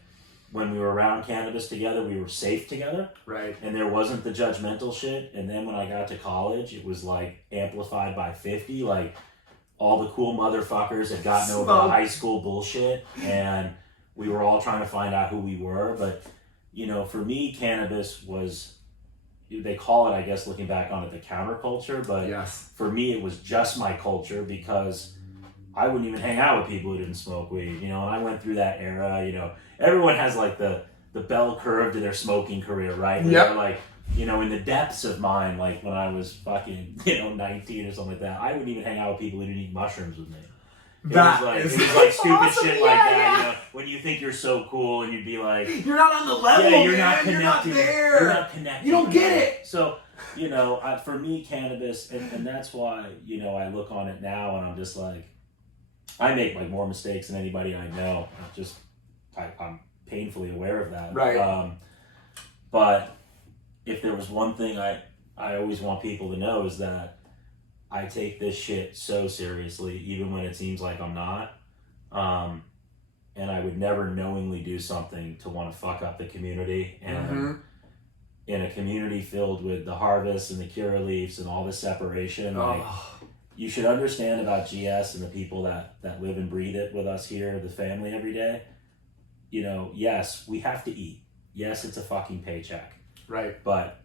when we were around cannabis together, we were safe together. Right. And there wasn't the judgmental shit. And then when I got to college, it was like amplified by 50. Like all the cool motherfuckers had gotten over the high school bullshit. And we were all trying to find out who we were. But, you know, for me, cannabis was... They call it, I guess, looking back on it, the counterculture. But for me, it was just my culture because I wouldn't even hang out with people who didn't smoke weed. You know, and I went through that era. You know, everyone has like the bell curve to their smoking career, right? Yep. Like, you know, in the depths of mine, like when I was fucking, 19 or something like that, I wouldn't even hang out with people who didn't eat mushrooms with me. It was like stupid awesome. shit like that, you know, when you think you're so cool and you'd be like... You're not on the level, yeah, you're man. not connecting. You're not there. You're not connecting. You don't get it. So, you know, for me, cannabis, and that's why, you know, I look on it now and I'm just like, I make like more mistakes than anybody I know. I'm painfully aware of that. Right. But if there was one thing I always want people to know is that I take this shit so seriously, even when it seems like I'm not. And I would never knowingly do something to want to fuck up the community. And in a community filled with the harvest and the Curaleafs and all the separation, like you should understand about GS and the people that live and breathe it with us here, the family every day. You know, yes, we have to eat. Yes, it's a fucking paycheck. Right. But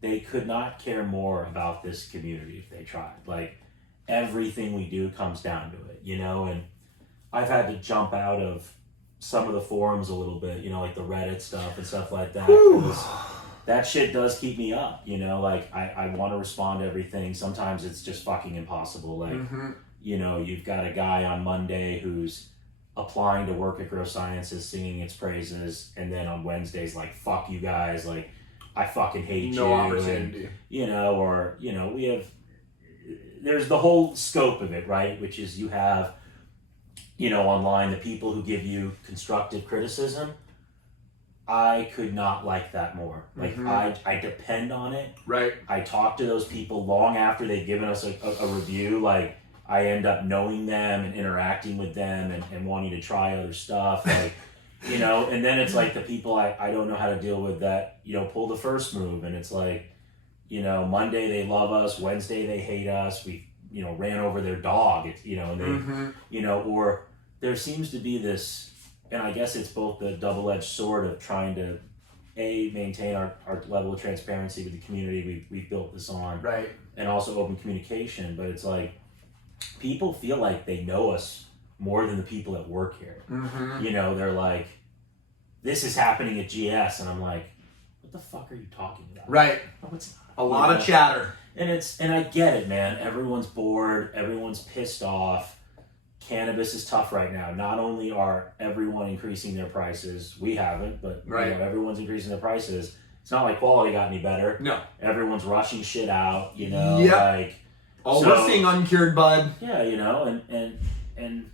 they could not care more about this community if they tried. Like, everything we do comes down to it, you know? And I've had to jump out of some of the forums a little bit, you know, like the Reddit stuff and stuff like that. Because that shit does keep me up, you know? Like, I want to respond to everything. Sometimes it's just fucking impossible. Like, you know, you've got a guy on Monday who's applying to work at Grow Sciences, singing its praises, and then on Wednesdays, like, fuck you guys, like, I fucking hate no you. opportunity. And, you know, or, you know, there's the whole scope of it, right? Which is you have, you know, online, the people who give you constructive criticism. I could not like that more. Like, I depend on it. Right. I talk to those people long after they've given us a review. Like, I end up knowing them and interacting with them and wanting to try other stuff. Like, you know, and then it's like the people I don't know how to deal with that, you know, pull the first move. And it's like, you know, Monday they love us, Wednesday they hate us. We, you know, ran over their dog, it's, you know, and they, you know, or there seems to be this, and I guess it's both the double-edged sword of trying to, maintain our level of transparency with the community we've built this on. Right. And also open communication. But it's like, people feel like they know us more than the people that work here. You know, they're like, this is happening at GS, and I'm like, what the fuck are you talking about? Right. No, it's not. A lot of chatter. And I get it, man. Everyone's bored. Everyone's pissed off. Cannabis is tough right now. Not only are everyone increasing their prices, we haven't, but you know, everyone's increasing their prices. It's not like quality got any better. No. Everyone's rushing shit out, you know, like. We're seeing uncured bud. Yeah, you know, and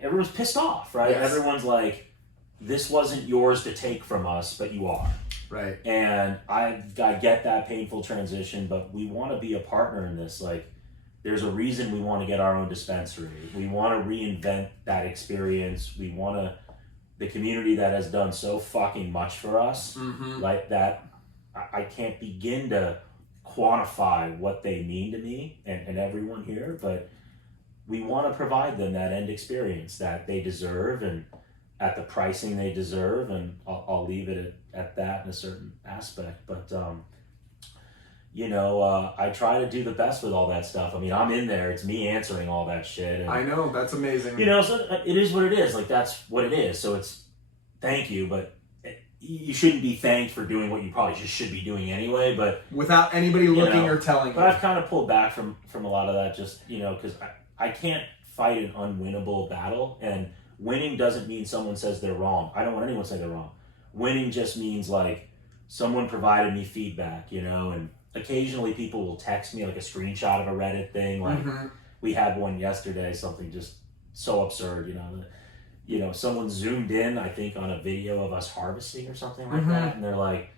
everyone's pissed off, right? Yes. Everyone's like, this wasn't yours to take from us, but you are. Right. And I get that painful transition, but we want to be a partner in this. Like, there's a reason we want to get our own dispensary. We want to reinvent that experience. We want to, the community that has done so fucking much for us, like that, I can't begin to quantify what they mean to me and everyone here, but we want to provide them that end experience that they deserve and at the pricing they deserve, and I'll leave it at that in a certain aspect. But you know, I try to do the best with all that stuff. I mean, I'm in there, it's me answering all that shit, and, I know, that's amazing. You know, so it is what it is. Like, that's what it is. So it's thank you, but you shouldn't be thanked for doing what you probably just should be doing anyway, but without anybody looking or telling you. But I've kind of pulled back from a lot of that, just, you know, because I can't fight an unwinnable battle, and winning doesn't mean someone says they're wrong. I don't want anyone to say they're wrong. Winning just means like someone provided me feedback, you know, and occasionally people will text me like a screenshot of a Reddit thing. Like we had one yesterday, something just so absurd, you know, someone zoomed in, I think, on a video of us harvesting or something like that, and they're like,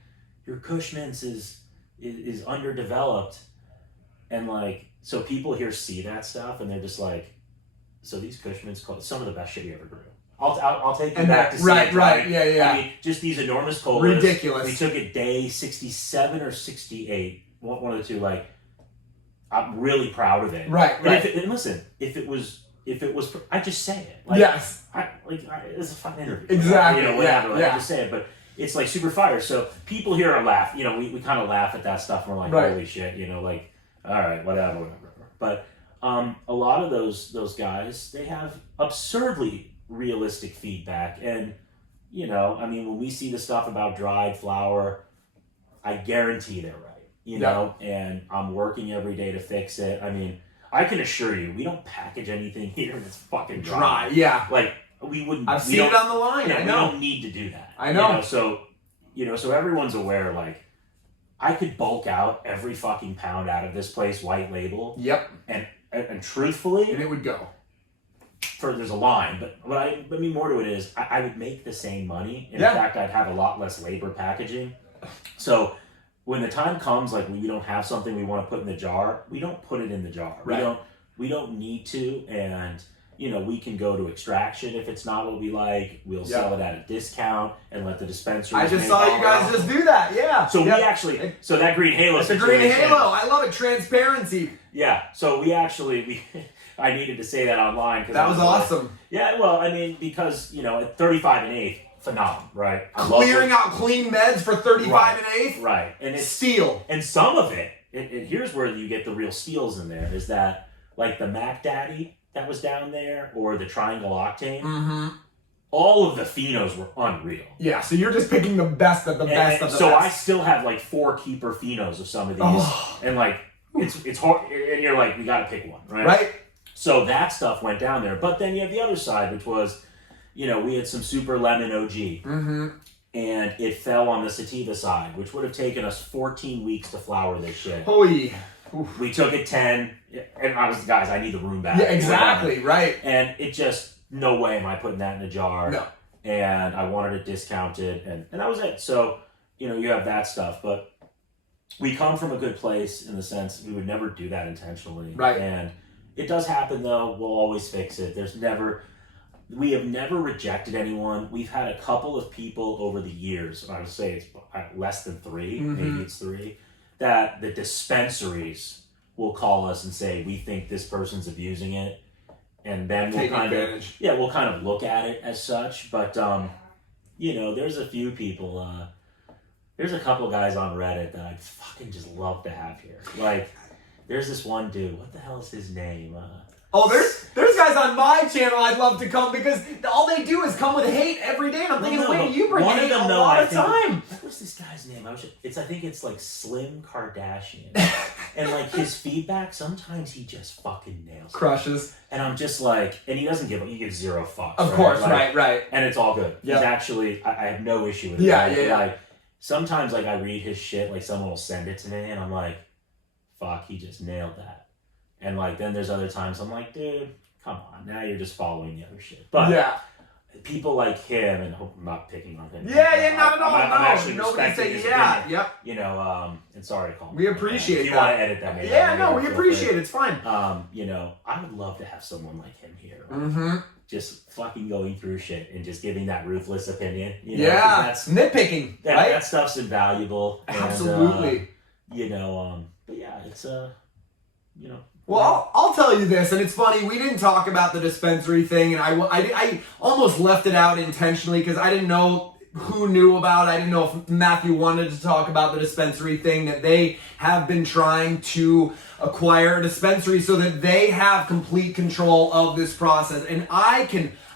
your Cushman's is underdeveloped. And like, so people here see that stuff and they're just like, so these Cushman's, some of the best shit we ever grew. I'll take you back to see it. Right, yeah. I mean, just these enormous colas. Ridiculous. We took it day 67 or 68, one of the two. Like, I'm really proud of it. Right. And listen, if it was, I just say it. Like, yes. It's a fun interview. Exactly. You know, whatever. Yeah. I just say it, but it's like super fire. So people here are laugh. You know, we kind of laugh at that stuff. And we're like, holy shit. You know, like, all right, whatever. But a lot of those guys, they have absurdly realistic feedback, and you know, I mean, when we see the stuff about dried flower, I guarantee they're right, you know, and I'm working every day to fix it. I mean, I can assure you, we don't package anything here that's fucking dry. Yeah. Like, we wouldn't. I've seen it on the line. You know, I know. We don't need to do that. I know. So everyone's aware, like, I could bulk out every fucking pound out of this place, white label. Yep. And truthfully, and it would go. There's a line, but I mean, more to it is I would make the same money. In fact, I'd have a lot less labor packaging. So when the time comes, like we don't have something we want to put in the jar, we don't put it in the jar. Right. We don't need to, and you know, we can go to extraction if it's not what we like. We'll sell it at a discount and let the dispensary. I just saw you guys just do that. Yeah. So we actually, so that green halo. It's a green halo. I love it. Transparency. Yeah. So we I needed to say that online because that was awesome. Yeah. Well, I mean, because you know, at 35 and 1/8, phenomenal, right? Clearing out clean meds for 35 and 1/8. Right. And it's steel. And some of it, here's where you get the real steals in there. Is that like the Mac Daddy that was down there, or the Triangle Octane? All of the phenos were unreal. Yeah, so you're just picking the best of the best of the best. So I still have like 4 keeper phenos of some of these, and like it's hard, and you're like, we got to pick one, right? Right. So that stuff went down there, but then you have the other side, which was, you know, we had some super lemon OG, and it fell on the sativa side, which would have taken us 14 weeks to flower this shit. Holy. We took it 10, and I was, guys, I need the room back. Yeah, exactly, right. And it just, no way am I putting that in a jar. No. And I wanted it discounted, and that was it. So, you know, you have that stuff, but we come from a good place in the sense we would never do that intentionally. Right. And it does happen, though. We'll always fix it. We have never rejected anyone. We've had a couple of people over the years, I would say it's less than 3, maybe it's 3, that the dispensaries will call us and say, we think this person's abusing it. And then we'll kind of look at it as such. But, you know, there's a few people, there's a couple guys on Reddit that I'd fucking just love to have here. Like, there's this one dude, what the hell is his name? There's guys on my channel I'd love to come because all they do is come with hate every day, and I'm thinking, wait, you bring hate a lot of time. What's this guy's name? I think it's like Slim Kardashian. And like his feedback, sometimes he just fucking nails it. Crushes. And I'm just like, and he doesn't give, he gives 0 fucks. Of course, like, right. And it's all good. Yep. He's actually, I have no issue with it. Yeah. Like, sometimes like I read his shit, like someone will send it to me and I'm like, fuck, he just nailed that. And like, then there's other times I'm like, dude, come on, now you're just following the other shit. But people like him, and hope I'm not picking on him. Not at all. I'm actually Nobody say his opinion. Yep. You know, and sorry to call him. We appreciate that. If you want to edit that, we appreciate it. It's fine. You know, I would love to have someone like him here. Just fucking going through shit and just giving that ruthless opinion. You know, that's nitpicking. Right? That stuff's invaluable. Absolutely. And, you know, but yeah, it's you know. Well, I'll tell you this, and it's funny, we didn't talk about the dispensary thing, and I almost left it out intentionally because I didn't know who knew about it. I didn't know if Matthew wanted to talk about the dispensary thing, that they have been trying to acquire a dispensary so that they have complete control of this process. And I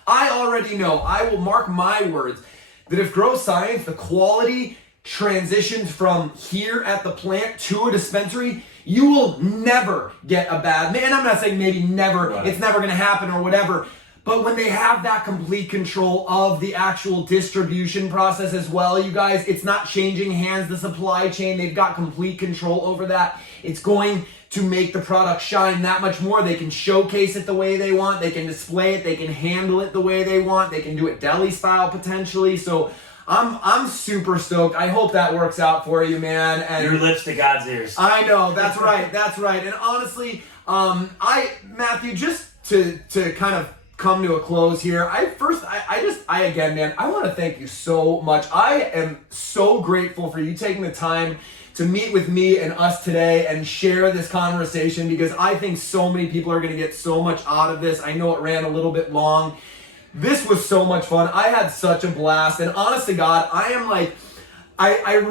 already know, I will mark my words, that if Grow Science, the quality transitions from here at the plant to a dispensary, you will never get a bad, and I'm not saying maybe never, it's never going to happen or whatever, But when they have that complete control of the actual distribution process as well, you guys, it's not changing hands, the supply chain, they've got complete control over that. It's going to make the product shine that much more. They can showcase it the way they want, they can display it, they can handle it the way they want, they can do it deli style potentially. So I'm super stoked. I hope that works out for you, man. And your lips to God's ears. I know, that's right, that's right. And honestly, Matthew, just to kind of come to a close here, again, man, I want to thank you so much. I am so grateful for you taking the time to meet with me and us today and share this conversation, because I think so many people are going to get so much out of this. I know it ran a little bit long. This was so much fun. I had such a blast. And honest to God, I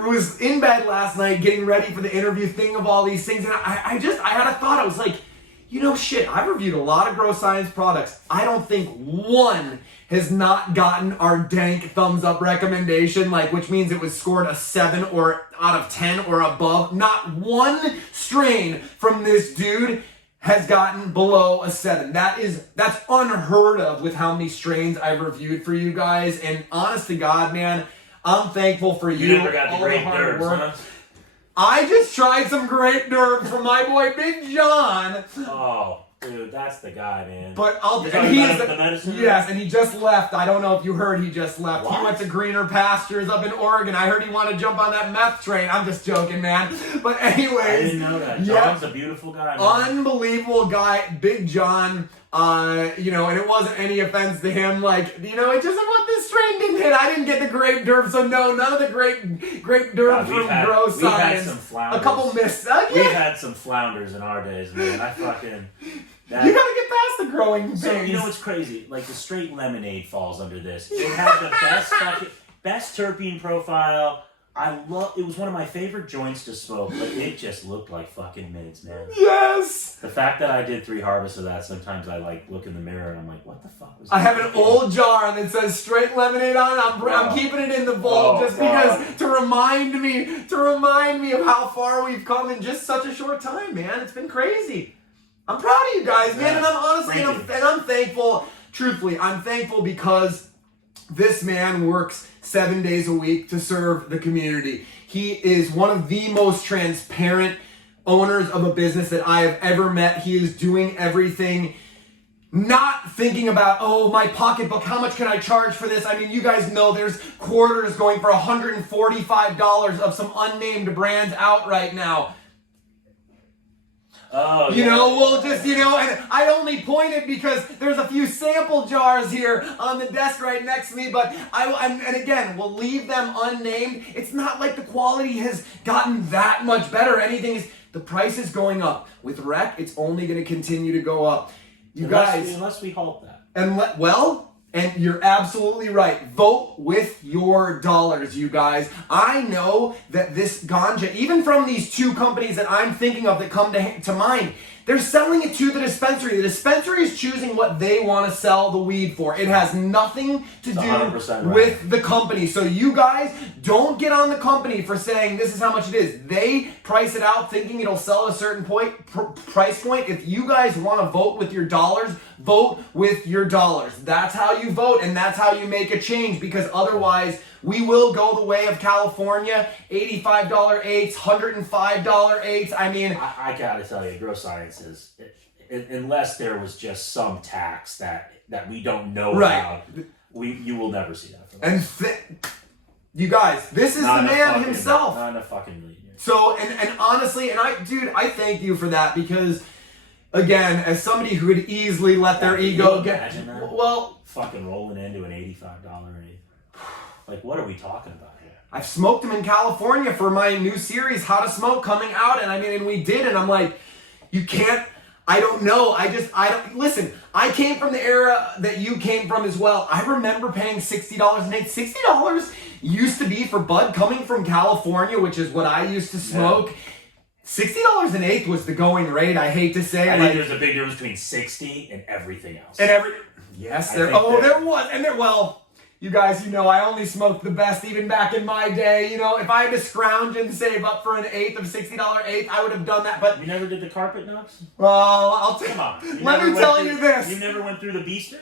was in bed last night getting ready for the interview, thinking of all these things, and I had a thought. I was like, shit, I've reviewed a lot of Grow Science products. I don't think one has not gotten our dank thumbs up recommendation, which means it was scored a 7 or out of 10 or above. Not one strain from this dude has gotten below a 7. That's unheard of with how many strains I've reviewed for you guys. And honest to God, man, I'm thankful for you. You never got the great nerves, huh? I just tried some grape nerves from my boy Big John. Oh, dude, that's the guy, man. But the medicine? Yes, and he just left. I don't know if you heard, he just left. What? He went to greener pastures up in Oregon. I heard he wanted to jump on that meth train. I'm just joking, man. But anyways, I didn't know that. John's a beautiful guy, man. Unbelievable guy, Big John. And it wasn't any offense to him. It just what this strain didn't hit. I didn't get the grape derp, so no, none of the grape derp from Grow Science. We've had some flounders. A couple missed. We've had some flounders in our days, man. You gotta get past the growing pains. So you know what's crazy? The straight lemonade falls under this. It had the best terpene profile. It was one of my favorite joints to smoke, but it just looked like fucking mints, man. Yes! The fact that I did 3 harvests of that, sometimes I look in the mirror and I'm like, what the fuck was that? I have an old jar that says straight lemonade on it. I'm keeping it in the vault because to remind me of how far we've come in just such a short time, man. It's been crazy. I'm proud of you guys, man, and I'm thankful. Truthfully, I'm thankful because this man works 7 days a week to serve the community. He is one of the most transparent owners of a business that I have ever met. He is doing everything, not thinking about, my pocketbook, how much can I charge for this? I mean, you guys know there's quarters going for $145 of some unnamed brands out right now. Oh, yeah. And I only pointed because there's a few sample jars here on the desk right next to me, but and again, we'll leave them unnamed. It's not like the quality has gotten that much better. The price is going up. With rec, it's only going to continue to go up. Unless we halt that. And you're absolutely right. Vote with your dollars, you guys. I know that this ganja, even from these 2 companies that I'm thinking of that come to mind, they're selling it to the dispensary. The dispensary is choosing what they want to sell the weed for. It has nothing to do with the company. So you guys, don't get on the company for saying this is how much it is. They price it out thinking it'll sell at a certain price point. If you guys want to vote with your dollars, vote with your dollars. That's how you vote, and that's how you make a change, because otherwise we will go the way of California, $85 eighths, $105 eighths. I mean, I gotta tell you, Grow Science is, unless there was just some tax that we don't know about, you will never see that from us. And you guys, this is the man himself. Not enough fucking million. So, and honestly, I thank you for that, because again, as somebody who would easily let their ego get, fucking rolling into an $85 eighth. What are we talking about here? I've smoked them in California for my new series, How to Smoke, coming out, and we did, and I'm like, you can't, I don't know, listen, I came from the era that you came from as well. I remember paying $60 an eighth. $60 used to be for bud coming from California, which is what I used to smoke. Yeah. $60 an eighth was the going rate, I hate to say. I think there's a big difference between 60 and everything else. Yes, there was. And You guys, you know, I only smoked the best even back in my day. You know, if I had to scrounge and save up for an eighth of $60 eighth, I would have done that. But you never did the carpet nuts? Well, I'll tell Come on. Let me tell you this. You never went through the beasters?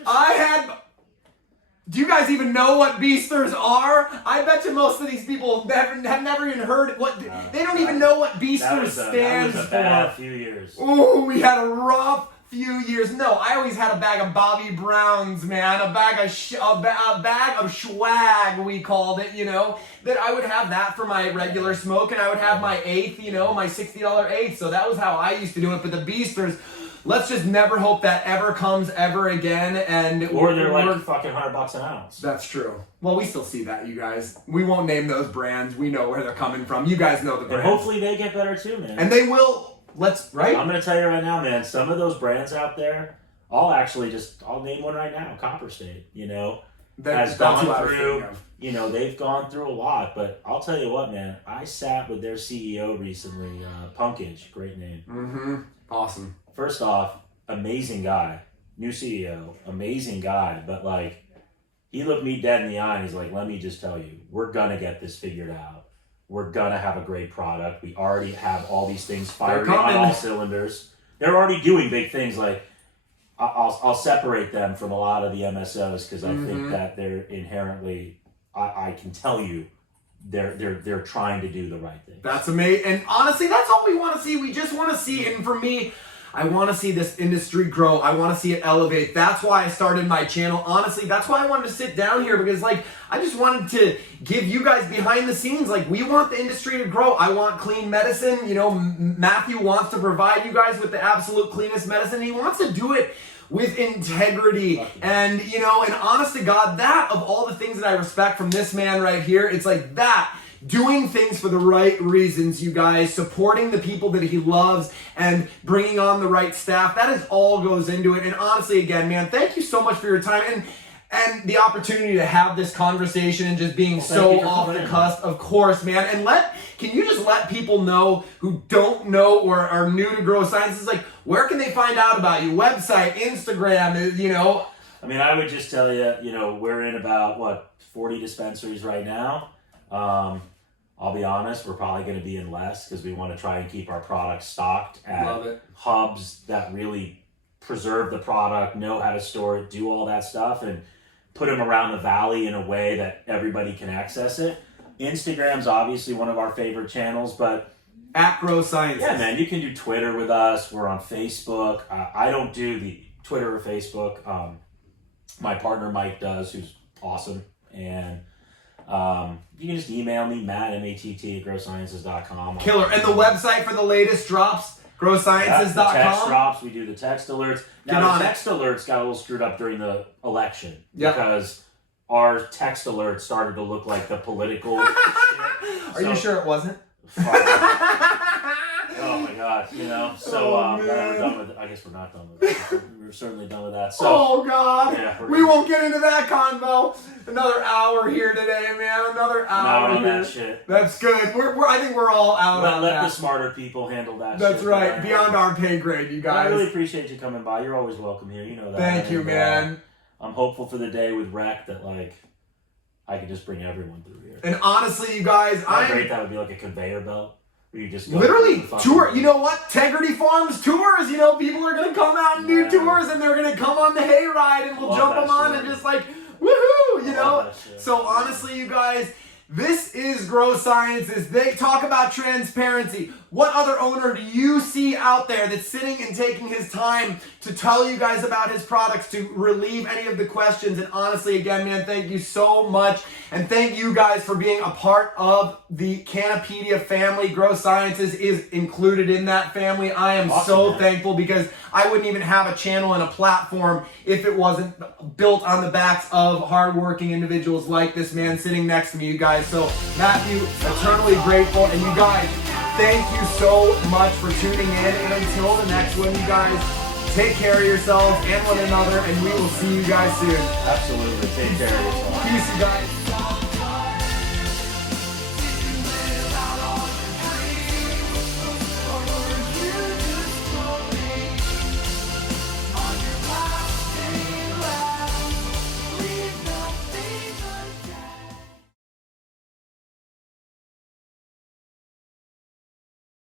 Do you guys even know what beasters are? I bet you most of these people have never even heard what. They don't even know what beasters stands for. That was a bad few years. Ooh, we had a rough few years. No, I always had a bag of Bobby Browns, man. A bag of swag, we called it, you know. That I would have that for my regular smoke, and I would have my eighth, you know, my $60 eighth. So that was how I used to do it. But the beasters, let's just never hope that ever comes ever again. Or they're like fucking $100 an ounce. That's true. Well, we still see that, you guys. We won't name those brands. We know where they're coming from. You guys know the brands. And hopefully they get better too, man. And they will. Right? I'm going to tell you right now, man, some of those brands out there, I'll name one right now, Copper State, you know, has gone through, you know, they've gone through a lot, but I'll tell you what, man, I sat with their CEO recently, Punkage, great name. Mm-hmm. Awesome. First off, amazing guy, new CEO, amazing guy, but like, he looked me dead in the eye and he's like, let me just tell you, we're going to get this figured out. We're going to have a great product. We already have all these things firing on all cylinders. They're already doing big things. Like, I'll separate them from a lot of the MSOs because I think that they're inherently, I can tell you, they're trying to do the right thing. That's amazing. And honestly, that's all we want to see. We just want to see, and for me, I want to see this industry grow. I want to see it elevate. That's why I started my channel. Honestly, that's why I wanted to sit down here because, like, I just wanted to give you guys behind the scenes. Like, we want the industry to grow. I want clean medicine. You know, Matthew wants to provide you guys with the absolute cleanest medicine. He wants to do it with integrity. And, you know, and honest to God, that of all the things that I respect from this man right here, it's like that. Doing things for the right reasons, you guys, supporting the people that he loves and bringing on the right staff. That is all goes into it. And honestly, again, man, thank you so much for your time and the opportunity to have this conversation and just being so off the cusp. Of course, man. And can you just let people know who don't know or are new to Grow Sciences, like, where can they find out about you? Website, Instagram, you know? I mean, I would just tell you, you know, we're in about, 40 dispensaries right now. I'll be honest, we're probably going to be in less because we want to try and keep our product stocked at hubs that really preserve the product, know how to store it, do all that stuff, and put them around the valley in a way that everybody can access it. Instagram's obviously one of our favorite channels, but at Grow Sciences. Yeah, man, you can do Twitter with us. We're on Facebook. I don't do the Twitter or Facebook. My partner Mike does, who's awesome, and you can just email me, Matt, M-A-T-T, at growsciences.com. Killer. And the website for the latest drops, growsciences.com? The text drops. We do the text alerts. Now, the text alerts got a little screwed up during the election because our text alerts started to look like the political shit. Are you sure it wasn't? Oh my God, you know. So we're done with it. I guess we're not done with it. We're certainly done with that. So, oh God, yeah, we won't get into that convo. Another hour here today, man. Another hour here. That shit. That's good. I think we're all out on let that. the smarter people handle that. That's right. Beyond our pay grade, you guys. I really appreciate you coming by. You're always welcome here. You know that. Thank you, man. I'm hopeful for the day with Rec that I could just bring everyone through here. And honestly, you guys, great that would be like a conveyor belt. Where you just go literally tour. You know what? Tegrity Farms tours. You know, people are gonna come out and do tours, and they're gonna come on the hayride, and we'll jump them on and just like woohoo. You know. So honestly, you guys, this is Grow Sciences. They talk about transparency. What other owner do you see out there that's sitting and taking his time to tell you guys about his products, to relieve any of the questions? And honestly, again, man, thank you so much. And thank you guys for being a part of the Cannapedia family. Grow Sciences is included in that family. I am so thankful because I wouldn't even have a channel and a platform if it wasn't built on the backs of hardworking individuals like this man sitting next to me, you guys. So, Matthew, eternally grateful. And you guys, thank you so much for tuning in. And until the next one, you guys, take care of yourselves and one another, and we will see you guys soon. Absolutely. Take care of yourself. Peace, you guys.